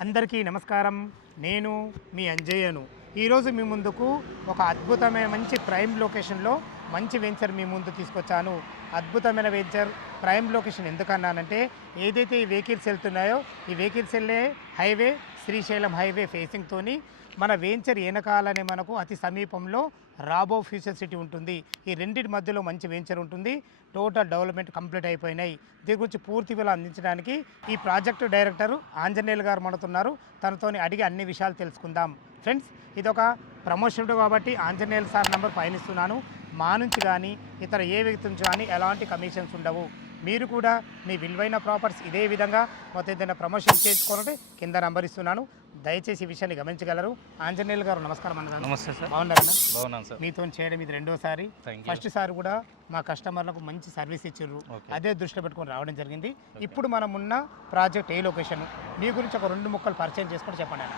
అందరికీ నమస్కారం. నేను మీ అంజయ్యను. ఈరోజు మీ ముందుకు ఒక అద్భుతమైన మంచి ప్రైమ్ లొకేషన్లో మంచి వెంచర్ మీ ముందు తీసుకొచ్చాను. అద్భుతమైన వెంచర్ ప్రైమ్ లొకేషన్ ఎందుకన్నానంటే ఏదైతే ఈ వెహికల్స్ వెళ్తున్నాయో ఈ వెహికల్స్ వెళ్ళే హైవే శ్రీశైలం హైవే ఫేసింగ్తోని మన వెంచర్ వెనకాలనే మనకు అతి సమీపంలో రాబో ఫ్యూచర్ సిటీ ఉంటుంది. ఈ రెండింటి మధ్యలో మంచి వెంచర్ ఉంటుంది. టోటల్ డెవలప్మెంట్ కంప్లీట్ అయిపోయినాయి. దీని గురించి పూర్తి వివరాలు అందించడానికి ఈ ప్రాజెక్టు డైరెక్టర్ ఆంజనేయులు గారు మనతున్నారు. తనతోని అడిగి అన్ని విషయాలు తెలుసుకుందాం. ఫ్రెండ్స్, ఇదొక ప్రమోషన్ కాబట్టి ఆంజనేయులు సార్ నంబర్ పయనిస్తున్నాను. మా నుంచి కానీ ఇతర ఏ వ్యక్తి నుంచి కానీ ఎలాంటి కమిషన్స్ ఉండవు. మీరు కూడా మీ విలువైన ప్రాపర్టీస్ ఇదే విధంగా మొత్తం ఏదైనా ప్రమోషన్ చేసుకోవాలంటే కింద నంబర్ ఇస్తున్నాను. దయచేసి ఈ విషయాన్ని గమనించగలరు. ఆంజనేయులు గారు నమస్కారం అన్నగారు. నమస్తే సార్. బాగున్నారన్నా? బాగున్నాను సార్. మీతో చేయడం ఇది రెండోసారి. ఫస్ట్ సారి కూడా మా కస్టమర్లకు మంచి సర్వీస్ ఇచ్చారు. అదే దృష్టిలో పెట్టుకొని రావడం జరిగింది. ఇప్పుడు మనం ఉన్న ప్రాజెక్ట్ ఏ లొకేషన్ మీ గురించి ఒక 2 ముక్కలు పరిచయం చేసుకొని చెప్పండి.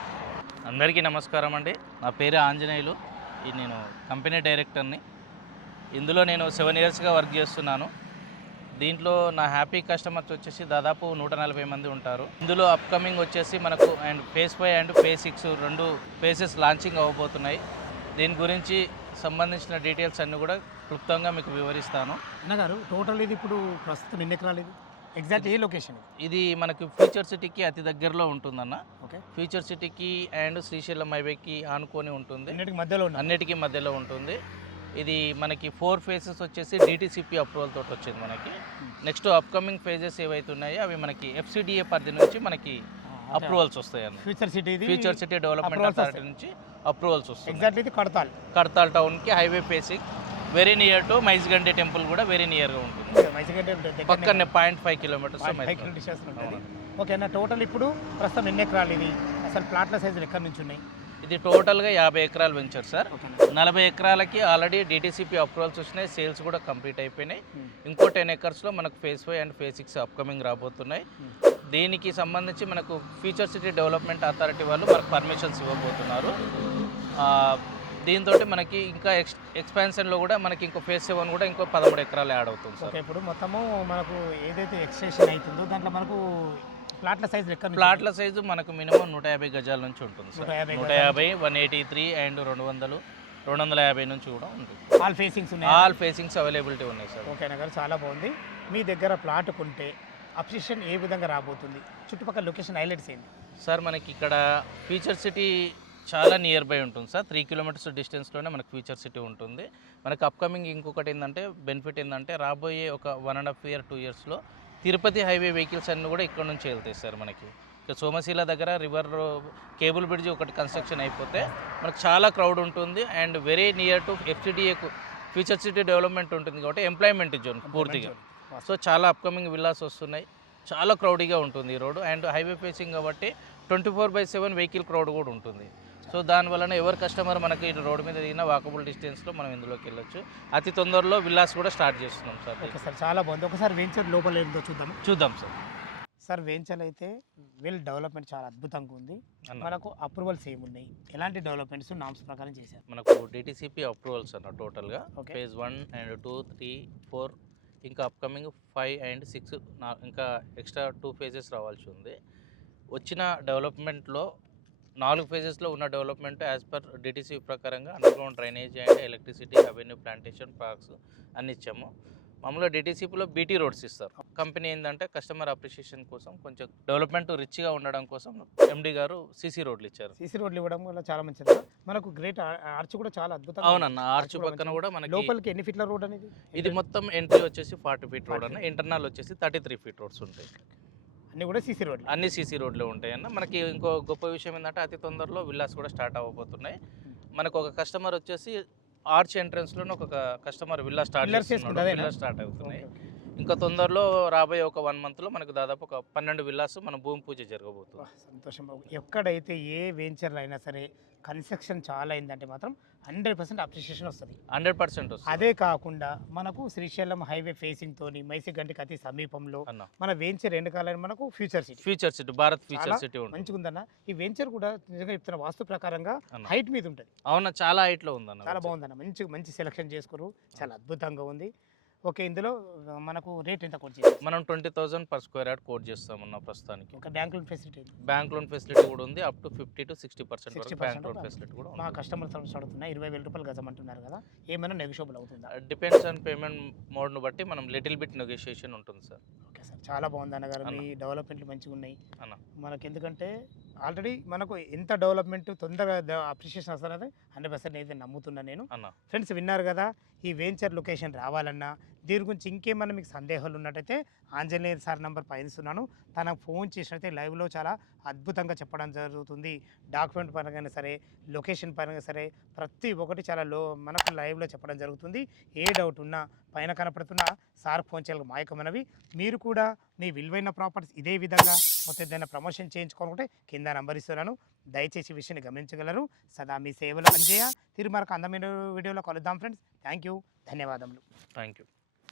అందరికీ నమస్కారం అండి. నా పేరు ఆంజనేయులు. నేను కంపెనీ డైరెక్టర్ని. ఇందులో నేను 7 ఇయర్స్గా వర్క్ చేస్తున్నాను. దీంట్లో నా హ్యాపీ కస్టమర్స్ వచ్చేసి దాదాపు 140 మంది ఉంటారు. ఇందులో అప్కమింగ్ వచ్చేసి మనకు and phase 5 and phase 6 2 phases launching అవ్వబోతున్నాయి. దీని గురించి సంబంధించిన డీటెయిల్స్ అన్నీ కూడా క్లుప్తంగా మీకు వివరిస్తాను. అన్నగారు, టోటల్ ఇది ఇప్పుడు ప్రస్తుతం ఎన్ని ఎకరాలు? ఇది ఎగ్జాక్ట్ ఏ లొకేషన్? ఇది మనకి ఫ్యూచర్ సిటీకి అతి దగ్గరలో ఉంటుందన్న. ఓకే. ఫ్యూచర్ సిటీకి అండ్ శ్రీశైలం హైవేకి ఆనుకొని ఉంటుంది. అన్నిటికీ మధ్యలో ఉంటుంది. ఇది మనకి 4 ఫేజెస్ వచ్చేసి డిటిసిపి అప్రూవల్ తోటి వచ్చింది మనకి. నెక్స్ట్ అప్కమింగ్ ఫేజెస్ ఏవైతే ఉన్నాయో అవి మనకి ఎఫ్సిడిఏ పరిధి నుంచి మనకి అప్రూవల్స్ వస్తాయి అన్న. ఫ్యూచర్ సిటీ డెవలప్మెంట్ అథారిటీ నుంచి అప్రూవల్స్ వస్తాయి. ఎగ్జాక్ట్లీ ఇది కడతాల్ టౌన్కి highway facing, very near to Maisigandi temple కూడా వెరీ నియర్గా ఉంటుంది. పక్కనే 0.5 కిలోమీటర్స్. ఓకేనా. టోటల్ ఇప్పుడు ప్రస్తుతం ఎన్ని ఎకరాలు? ఇది అసలు ప్లాట్ల సైజులు ఎక్కడి నుంచి ఉన్నాయి? ఇది టోటల్గా 50 ఎకరాలు వెంచర్ సార్. 40 ఎకరాలకి ఆల్రెడీ డిటిసిపి అప్రూవల్స్ వచ్చినాయి, సేల్స్ కూడా కంప్లీట్ అయిపోయినాయి. ఇంకో 10 ఎకర్స్లో మనకు ఫేజ్ 5 అండ్ ఫేజ్ 6 అప్కమింగ్ రాబోతున్నాయి. దీనికి సంబంధించి మనకు ఫ్యూచర్ సిటీ డెవలప్మెంట్ అథారిటీ వాళ్ళు మనకు పర్మిషన్స్ ఇవ్వబోతున్నారు. దీంతో మనకి ఇంకా ఎక్స్పాన్షన్లో కూడా మనకి ఇంకో ఫేజ్ 7 కూడా ఇంకో 13 ఎకరాలు యాడ్ అవుతుంది సార్. ఇప్పుడు మొత్తము మనకు ఏదైతే ఎక్స్టెన్షన్ అవుతుందో దాంట్లో మనకు ప్లాట్ల సైజు మనకు మినిమం 150 గజాల నుంచి ఉంటుంది సార్. 150, 183 అండ్ 200, 250 నుంచి కూడా ఉంటుంది. ఆల్ ఫేసింగ్స్ అవైలబిలిటీ ఉన్నాయి సార్. ఓకేనా గారు, చాలా బాగుంది. మీ దగ్గర ప్లాట్ కొంటే అప్సిషన్ ఏ విధంగా రాబోతుంది? చుట్టుపక్కల లొకేషన్ హైలైట్స్ ఏంటి సార్? మనకి ఇక్కడ ఫ్యూచర్ సిటీ చాలా నియర్ బై ఉంటుంది సార్. 3 కిలోమీటర్స్ డిస్టెన్స్లోనే మనకు ఫ్యూచర్ సిటీ ఉంటుంది. మనకు అప్కమింగ్ ఇంకొకటి ఏంటంటే బెనిఫిట్ ఏంటంటే రాబోయే ఒక 1.5 ఇయర్ 2 ఇయర్స్లో తిరుపతి హైవే వెహికల్స్ అన్నీ కూడా ఇక్కడ నుంచి వెళ్తాయి సార్. మనకి ఇక్కడ సోమశీల దగ్గర రివర్ కేబుల్ బ్రిడ్జ్ ఒకటి కన్స్ట్రక్షన్ అయిపోతే మనకు చాలా క్రౌడ్ ఉంటుంది. అండ్ వెరీ నియర్ టు ఎఫ్సిడిఏకు ఫ్యూచర్ సిటీ డెవలప్మెంట్ ఉంటుంది కాబట్టి ఎంప్లాయ్మెంట్ జోన్ పూర్తిగా. సో చాలా అప్కమింగ్ విల్లాస్ వస్తున్నాయి. చాలా క్రౌడీగా ఉంటుంది ఈ రోడ్డు. అండ్ హైవే ఫేసింగ్ కాబట్టి 24/7 వెహికల్ క్రౌడ్ కూడా ఉంటుంది. సో దానివలన ఎవరు కస్టమర్ మనకి రోడ్డు మీద దిగిన వాకబుల్ డిస్టెన్స్లో మనం ఇందులోకి వెళ్ళొచ్చు. అతి తొందరలో విల్లాస్ కూడా స్టార్ట్ చేస్తున్నాం సార్. ఓకే సార్, చాలా బాగుంది. ఒకసారి వెంచర్ లోపల ఏంటో చూద్దాం సార్. సార్, వెంచర్ అయితే వెల్ డెవలప్మెంట్ చాలా అద్భుతంగా ఉంది. మనకు అప్రూవల్స్ ఏమున్నాయి? ఎలాంటి డెవలప్మెంట్స్ నామ్స్ ప్రకారం చేశారు? మనకు డిటిసిపి అప్రూవల్స్ అన్న టోటల్గా ఫేజ్ 1 అండ్ 2, 3, 4 ఇంకా అప్కమింగ్ 5 అండ్ 6 ఇంకా ఎక్స్ట్రా 2 ఫేజెస్ రావాల్సి ఉంది. వచ్చిన డెవలప్మెంట్లో 4 ఫేజెస్లో ఉన్న డెవలప్మెంట్ యాజ్ పర్ డిటిసి ప్రకారంగా underground drainage and electricity, avenue, plantation, parks అన్ని ఇచ్చాము. మామూలుగా డిటిసిపిలో బీటీ రోడ్స్ ఇస్తారు. కంపెనీ ఏంటంటే కస్టమర్ అప్రిషియేషన్ కోసం కొంచెం డెవలప్మెంట్ రిచ్గా ఉండడం కోసం ఎండి గారు సీసీ రోడ్లు ఇచ్చారు. సీసీ రోడ్లు ఇవ్వడం వల్ల చాలా మంచిది. మనకు గ్రేట్ ఆర్చ్ కూడా చాలా అద్భుతం. అవునన్న, ఆర్చ్ పక్కన కూడా మనకి లోపలికి ఎన్ని ఫీట్ల రోడ్ అనేది? ఇది మొత్తం ఎంట్రీ వచ్చేసి 40 ఫీట్ రోడ్ అన్న. ఇంటర్నల్ వచ్చేసి 33 ఫీట్ రోడ్స్ ఉంటాయి. అన్నీ కూడా సీసీ రోడ్లు? అన్ని సీసీ రోడ్లు ఉంటాయి అన్న. మనకి ఇంకో గొప్ప విషయం ఏంటంటే అతి తొందరలో విల్లాస్ కూడా స్టార్ట్ అవ్వబోతున్నాయి. మనకు ఒక కస్టమర్ వచ్చేసి ఆర్చ్ ఎంట్రన్స్లోనే ఒక కస్టమర్ విల్లా స్టార్ట్ అవుతున్నాయి. ఇంకా తొందరలో రాబోయే ఒక 1 మంత్లో మనకు దాదాపు ఒక 12 విల్లాస్ మన భూమి పూజ జరగబోతుంది. సంతోషం. ఎక్కడైతే ఏ వెంచర్లు అయినా సరే కన్స్ట్రక్షన్ చాలా అయిందంటే మాత్రం 100% అప్రిషియేషన్ వస్తుంది. 100% వస్తుంది. అదే కాకుండా మనకు శ్రీశైలం హైవే ఫేసింగ్ తోని మైసిగంటికి అతి సమీపంలో మన వెంచర్ వెనకాలని మనకు future city Bharat future city మంచిగా ఉందన్న. ఈ వెంచర్ కూడా నిజంగా చెప్తున్న వాస్తు ప్రకారంగా హైట్ మీద ఉంటుంది. అవునా, చాలా హైట్ లో ఉందన్న. చాలా బాగుందన్న. మంచి సెలెక్షన్ చేసుకోరు, చాలా అద్భుతంగా ఉంది. ఓకే, ఇందులో మనకు రేట్ ఎంత కోట్ చేయాలి? మనం 20,000 పర్ స్క్వేర్ యార్డ్ కోట్ చేస్తామన్న ప్రస్తుతానికి. ఒక bank loan facility bank loan facility కూడా ఉంది, అప్ టు 50 to 60% వరకు 60% బ్యాంక్ లోన్ ఫెసిలిటీ కూడా మా ఉంది. కస్టమర్స్ అడుగుతున్నా 20,000 రూపాయలు గజం అంటున్నారు కదా, ఏమైనా నెగోషియబుల్ అవుతుందా? డిపెండ్స్ ఆన్ పేమెంట్ మోడ్ను బట్టి మనం లిటిల్ బిట్ నెగోషియేషన్ ఉంటుంది సార్. ఓకే సార్, చాలా బాగుంది అన్నగారు, అన్న. మీ డెవలప్మెంట్లు మంచిగా ఉన్నాయి అన్న. మనకి. ఎందుకంటే ఆల్రెడీ మనకు ఎంత డెవలప్మెంట్ తొందరగా అప్రిషియేషన్ వస్తున్నది 100% అయితే నమ్ముతున్నాను నేను. అన్న. ఫ్రెండ్స్ విన్నారు కదా, ఈ వెంచర్ లొకేషన్ రావాలన్నా దీని గురించి ఇంకేమన్నా మీకు సందేహాలు ఉన్నట్టయితే ఆంజనేయ సార్ నంబర్ పైన ఇస్తున్నాను, తనకు ఫోన్ చేసినట్టే లైవ్లో చాలా అద్భుతంగా చెప్పడం జరుగుతుంది. డాక్యుమెంట్ పరంగా సరే, లొకేషన్ పరంగా సరే, ప్రతి ఒక్కటి చాలా మనకు లైవ్లో చెప్పడం జరుగుతుంది. ఏ డౌట్ ఉన్నా పైన కనపడుతున్న సార్ ఫోన్ చేయాలి మాయకమైనవి. మీరు కూడా మీ విలువైన ప్రాపర్టీస్ ఇదే విధంగా మొత్తం ఏదైనా ప్రమోషన్ చేయించుకోనుకుంటే కింద నంబర్ ఇస్తున్నాను, దయచేసి ఈ విషయాన్ని గమనించగలరు. సదా మీ సేవలు అంజయ్య. తిరిగి మరొక అందమైన వీడియోలో కలుద్దాం ఫ్రెండ్స్. థ్యాంక్ యూ, ధన్యవాదములు. Thank you.